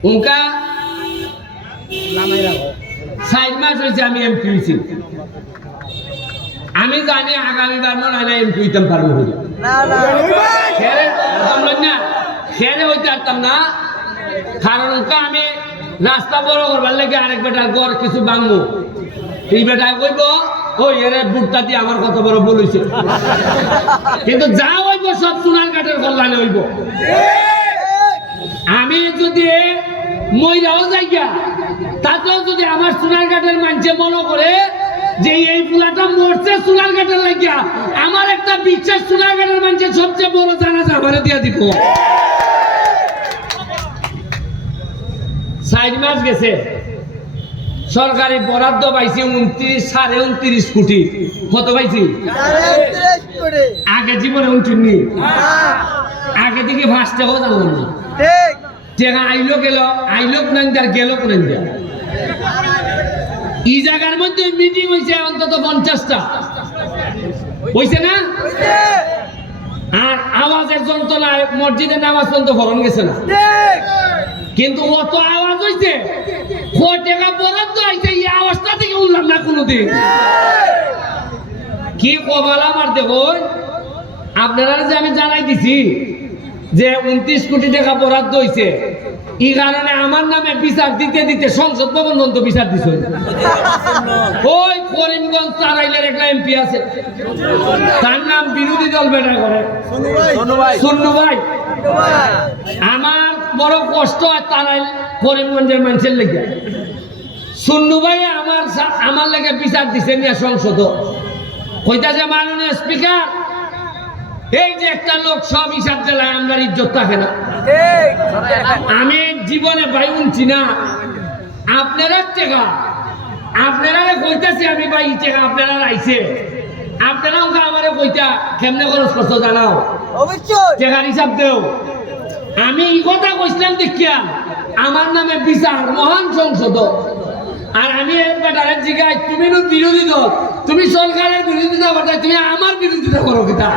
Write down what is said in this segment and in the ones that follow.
উনকা? ষাট মাস হয়েছে আমি এমপি হয়েছি আমি জানি আগামীবার মনে হয় না এমপি হইতাম পারব হইলে না খেরে হইতে পারতাম না? কারণ আমি রাস্তা বড় করবার লাগে আরেক বেটার গড় কিছু বাংবো এই বেটা কইব ওই এরে বুটটা দিয়ে আমার কত বড় ভুল হইছে কিন্তু যা হইব সব সোনার কাঠের কল্যাণে হইব। আমি যদি মহিলাও যাইয়া তাতেও যদি আমার সোনার ঘাটের মানছে মনে করে যে এই ফুলাটা মরছে সোনার ঘাটের লাগিয়া আমার একটা বিশ্বাস সোনার ঘাটের মানছে সবচেয়ে বড় জানাজা আমার দিয়া দিব। মাস গেছে। সরকারি বরাদ্দ পাইছি উনত্রিশ সাড়ে উনত্রিশ কোটি। কত পাইছি? আগে জীবনে উনত্রিশ আগে থেকে ফার্স্টে কথা জানলাম না। টেকা আইলো গেল আইলো কোন আর গেল কোন এই জায়গার মধ্যে মিটিং হয়েছে অন্তত পঞ্চাশটা। হয়েছে না? আর আওয়াজের যন্ত্রণায় মসজিদে নামাজ পর্যন্ত ভরণ গেছে না। কিন্তু অত আওয়াজ হয়েছে ক টাকা বরাদ্দ আইছে, এই আওয়াজটা থেকে উঠলাম না কোনোদিন। কি কবাল আমার দেখুন আপনারা যে আমি জানাই দিছি যে উনত্রিশ কোটি টাকা বরাদ্দ হয়েছে এই কারণে আমার নামে বিচার দিতে দিতে সংসদ ভবন পর্যন্ত বিচার দিছে। ওই করিমগঞ্জ তারাইলের একটা এমপি আছে। তার নাম বিরোধী দল বেটা করে। সন্নু ভাই। আমার বড় কষ্ট আর তারাইল করিমগঞ্জের মানুষের লেগে। সন্নু ভাই আমার আমার লেগে বিচার দিছে নিয়ে সংসদ। কইতাছে মাননীয় স্পিকার এই যে একটা লোক সব হিসাব জেলায় আমরা ইজ্জত থাকে না। আমি জীবনে ভাই উনছি না। আপনারা টেকা। আপনারা কইতাছি আমি ভাই ই টেকা আপনারা আইছে আপনারা ওকে আমারে কইতা কেমনে খরচ করছ জানাও। টেকার হিসাব দেও। আমি এই কথা কইছিলাম দেখিয়া আমার নামে বিচার মহান সংসদ আর আমি বেটারে জিগাই তুমি তো বিরোধী দল, তুমি সরকারের বিরোধিতা করতে তুমি আমার বিরোধিতা করো কিতা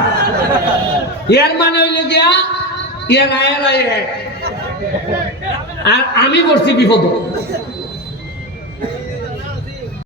এর মানে হইল গিয়া, ইয়ার আয়ের রায় আর আমি করছি বিপদ।